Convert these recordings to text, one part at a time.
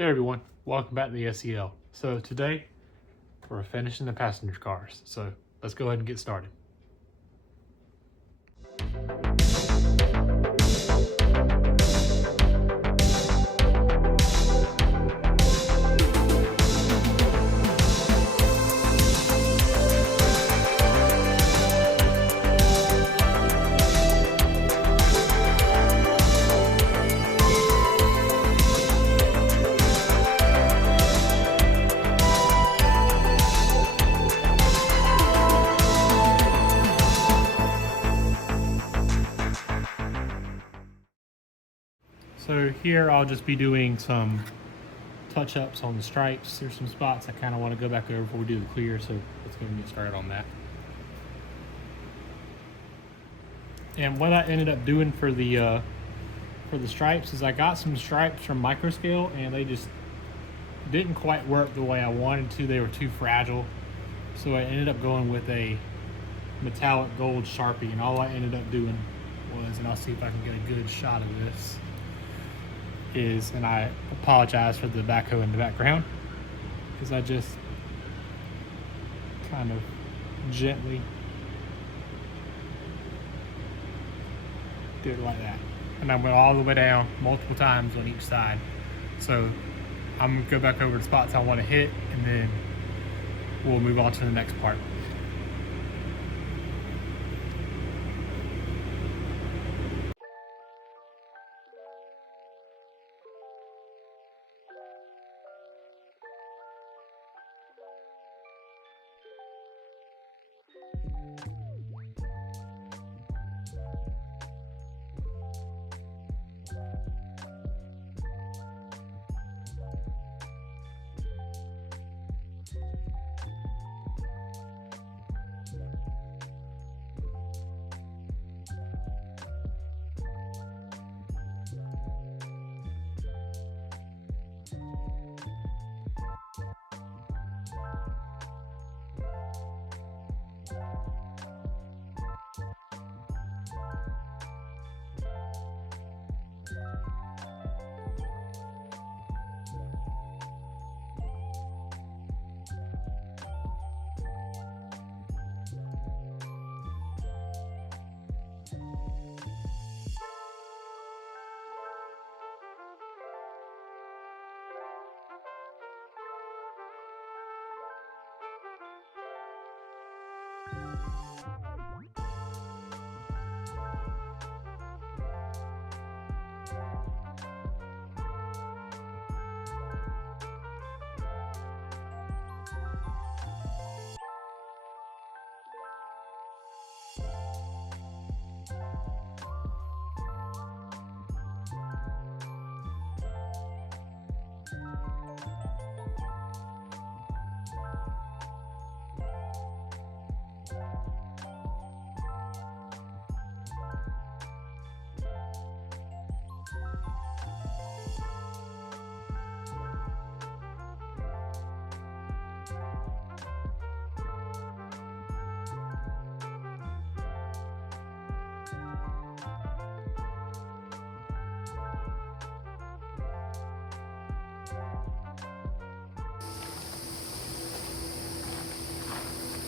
Hey everyone, welcome back to the SEL. So today we're finishing the passenger cars. So let's go ahead and get started. So here I'll just be doing some touch-ups on the stripes. There's some spots I kind of want to go back over before we do the clear, so let's go and get started on that. And what I ended up doing for the stripes is I got some stripes from Microscale and they just didn't quite work the way I wanted to. They were too fragile. So I ended up going with a metallic gold Sharpie, and all I ended up doing was, and I'll see if I can get a good shot of this, is, and I apologize for the backhoe in the background, because I just kind of gently did it like that. And I went all the way down multiple times on each side. So I'm gonna go back over the spots I want to hit, and then we'll move on to the next part.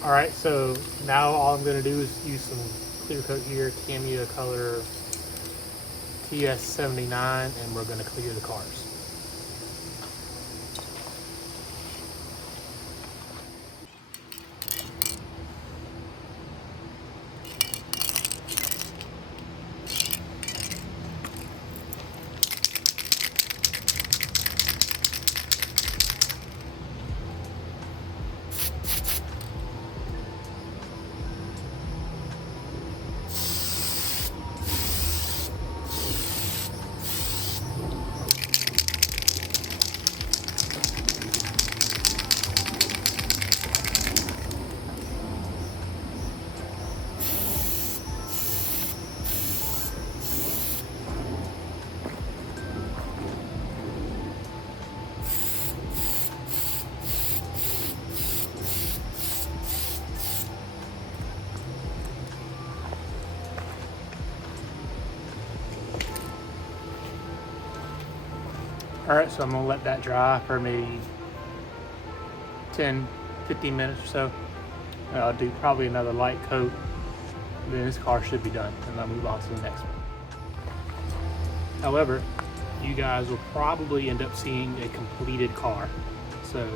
All right, so now all I'm gonna do is use some clear coat here, Tamiya color TS79, and we're gonna clear the cars. Alright, so I'm going to let that dry for maybe 10, 15 minutes or so. I'll do probably another light coat. Then this car should be done, and I'll move on to the next one. However, you guys will probably end up seeing a completed car. So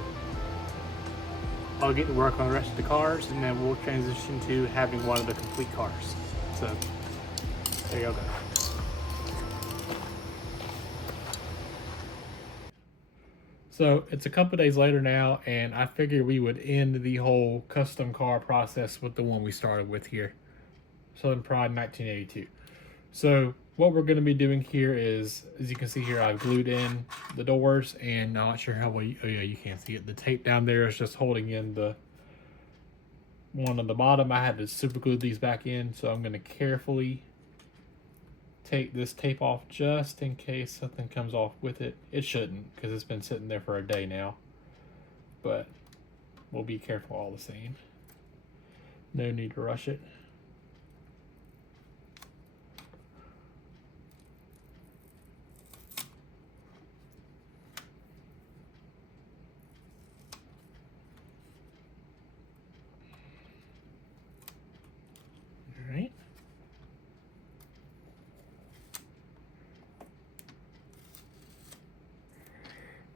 I'll get to work on the rest of the cars, and then we'll transition to having one of the complete cars. So there you go. So it's a couple days later now, and I figured we would end the whole custom car process with the one we started with here, Southern Pride 1982. So what we're going to be doing here is, as you can see here, I've glued in the doors, and I'm not sure how well oh yeah, you can't see it. The tape down there is just holding in the one on the bottom. I had to super glue these back in, so I'm going to carefully take this tape off just in case something comes off with it. It shouldn't, because it's been sitting there for a day now, but we'll be careful all the same. No need to rush it.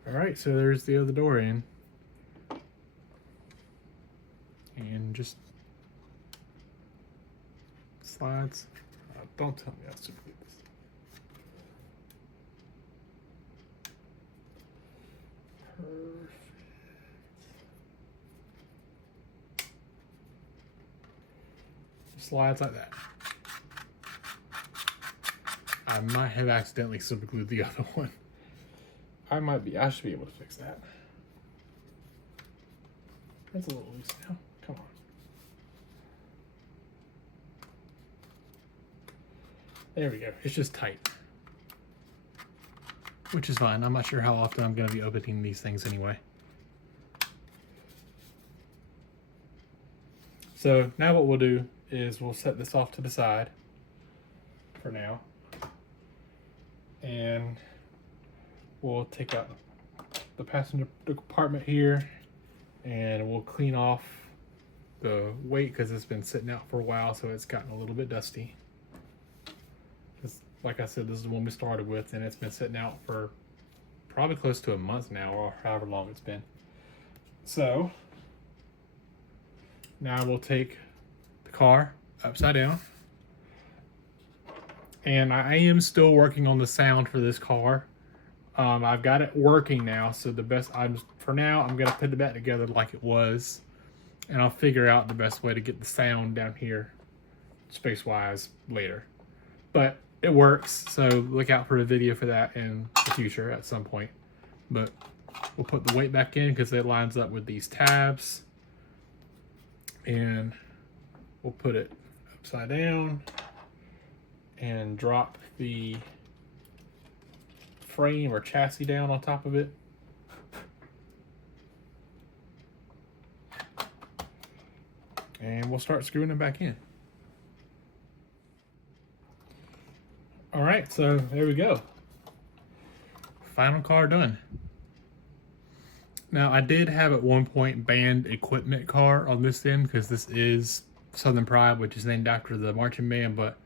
Alright, so there's the other door in. And just slides. Don't tell me that's super good. Perfect. Slides like that. I might have accidentally super glued the other one. I should be able to fix that. That's a little loose now. Come on. There we go. It's just tight. Which is fine. I'm not sure how often I'm going to be opening these things anyway. So now what we'll do is we'll set this off to the side for now. And we'll take out the passenger compartment here, and we'll clean off the weight because it's been sitting out for a while, so it's gotten a little bit dusty. Like I said, this is the one we started with, and it's been sitting out for probably close to a month now, or however long it's been. So now we'll take the car upside down, and I am still working on the sound for this car. I've got it working now, so for now I'm gonna put it back together like it was, and I'll figure out the best way to get the sound down here space-wise later. But it works, so look out for a video for that in the future at some point. But we'll put the weight back in because it lines up with these tabs, and we'll put it upside down and drop the frame or chassis down on top of it. And we'll start screwing it back in. All right, so there we go. Final car done. Now I did have at one point band equipment car on this end because this is Southern Pride, which is named after the marching band, but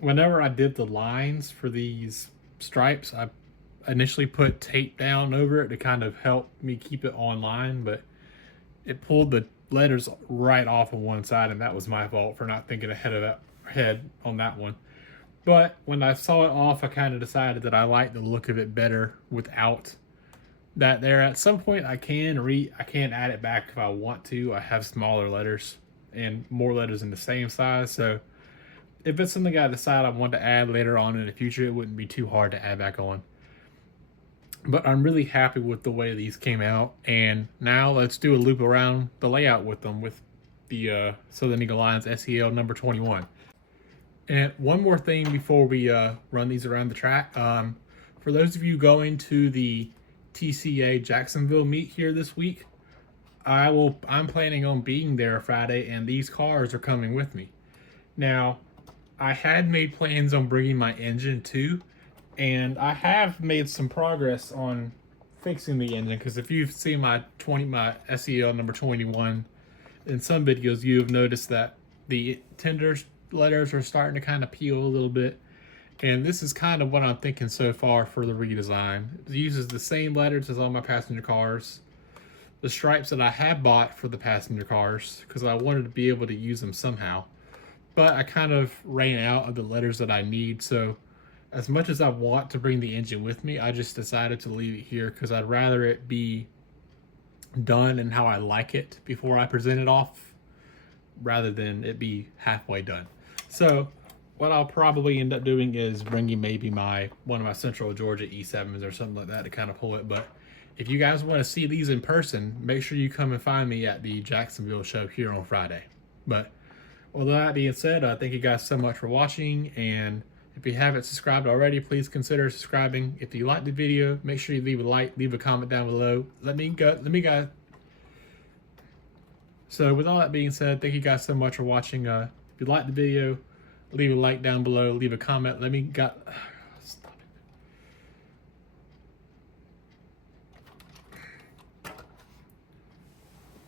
whenever I did the lines for these stripes, I initially put tape down over it to kind of help me keep it on line, but it pulled the letters right off of one side, and that was my fault for not thinking ahead on that one. But when I saw it off, I kind of decided that I like the look of it better without that there. At some point I can add it back if I want to. I have smaller letters and more letters in the same size, so if it's something I decide I want to add later on in the future, it wouldn't be too hard to add back on. But I'm really happy with the way these came out, and now let's do a loop around the layout with them with the Southern Eagle Lines SEL number 21. And one more thing before we run these around the track. For those of you going to the TCA Jacksonville meet here this week, I'm planning on being there Friday, and these cars are coming with me. Now, I had made plans on bringing my engine too, And I have made some progress on fixing the engine, because if you've seen my SEL number 21 in some videos, you've noticed that the tender letters are starting to kind of peel a little bit. And this is kind of what I'm thinking so far for the redesign. It uses the same letters as all my passenger cars. The stripes that I have bought for the passenger cars, because I wanted to be able to use them somehow. But I kind of ran out of the letters that I need, so as much as I want to bring the engine with me, I just decided to leave it here because I'd rather it be done and how I like it before I present it off, rather than it be halfway done. So what I'll probably end up doing is bringing maybe one of my Central Georgia E7s or something like that to kind of pull it. But if you guys want to see these in person, make sure you come and find me at the Jacksonville show here on Friday. But with that being said, thank you guys so much for watching, and if you haven't subscribed already, please consider subscribing. If you liked the video, make sure you leave a like, leave a comment down below. Let me guys. So with all that being said, thank you guys so much for watching. If you liked the video, leave a like down below, leave a comment. Stop it.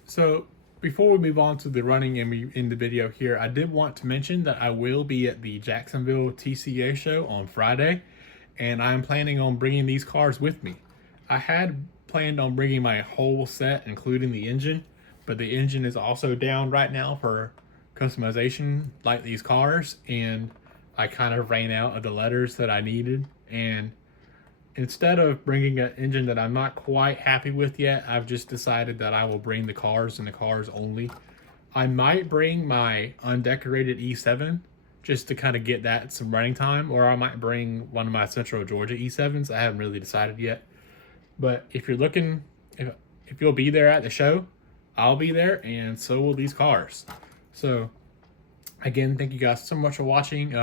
So before we move on to the running and we end the video here, I did want to mention that I will be at the Jacksonville TCA show on Friday, and I'm planning on bringing these cars with me. I had planned on bringing my whole set, including the engine, but the engine is also down right now for customization like these cars, and I kind of ran out of the letters that I needed, and instead of bringing an engine that I'm not quite happy with yet, I've just decided that I will bring the cars and the cars only. I might bring my undecorated E7 just to kind of get that some running time, or I might bring one of my Central Georgia E7s. I haven't really decided yet. But if you're looking, if you'll be there at the show, I'll be there, and so will these cars. So again, thank you guys so much for watching.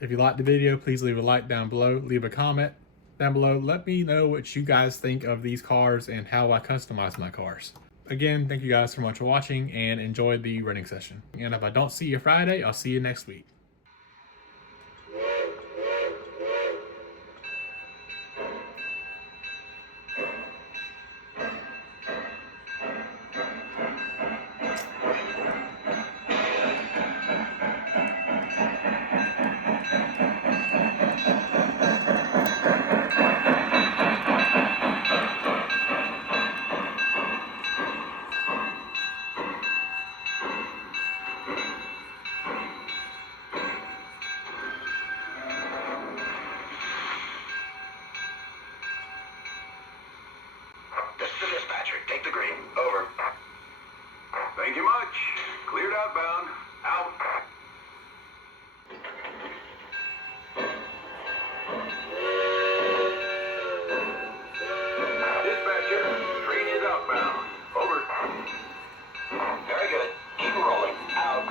If you liked the video, please leave a like down below, leave a comment down below. Let me know what you guys think of these cars and how I customize my cars. Again, thank you guys so much for watching, and enjoy the running session. And if I don't see you Friday, I'll see you next week. Take the green. Over. Thank you much. Cleared outbound. Out. Dispatcher, train is outbound. Over. Very good. Keep rolling. Out.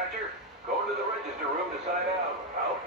Dispatcher, go into the register room to sign out. Out.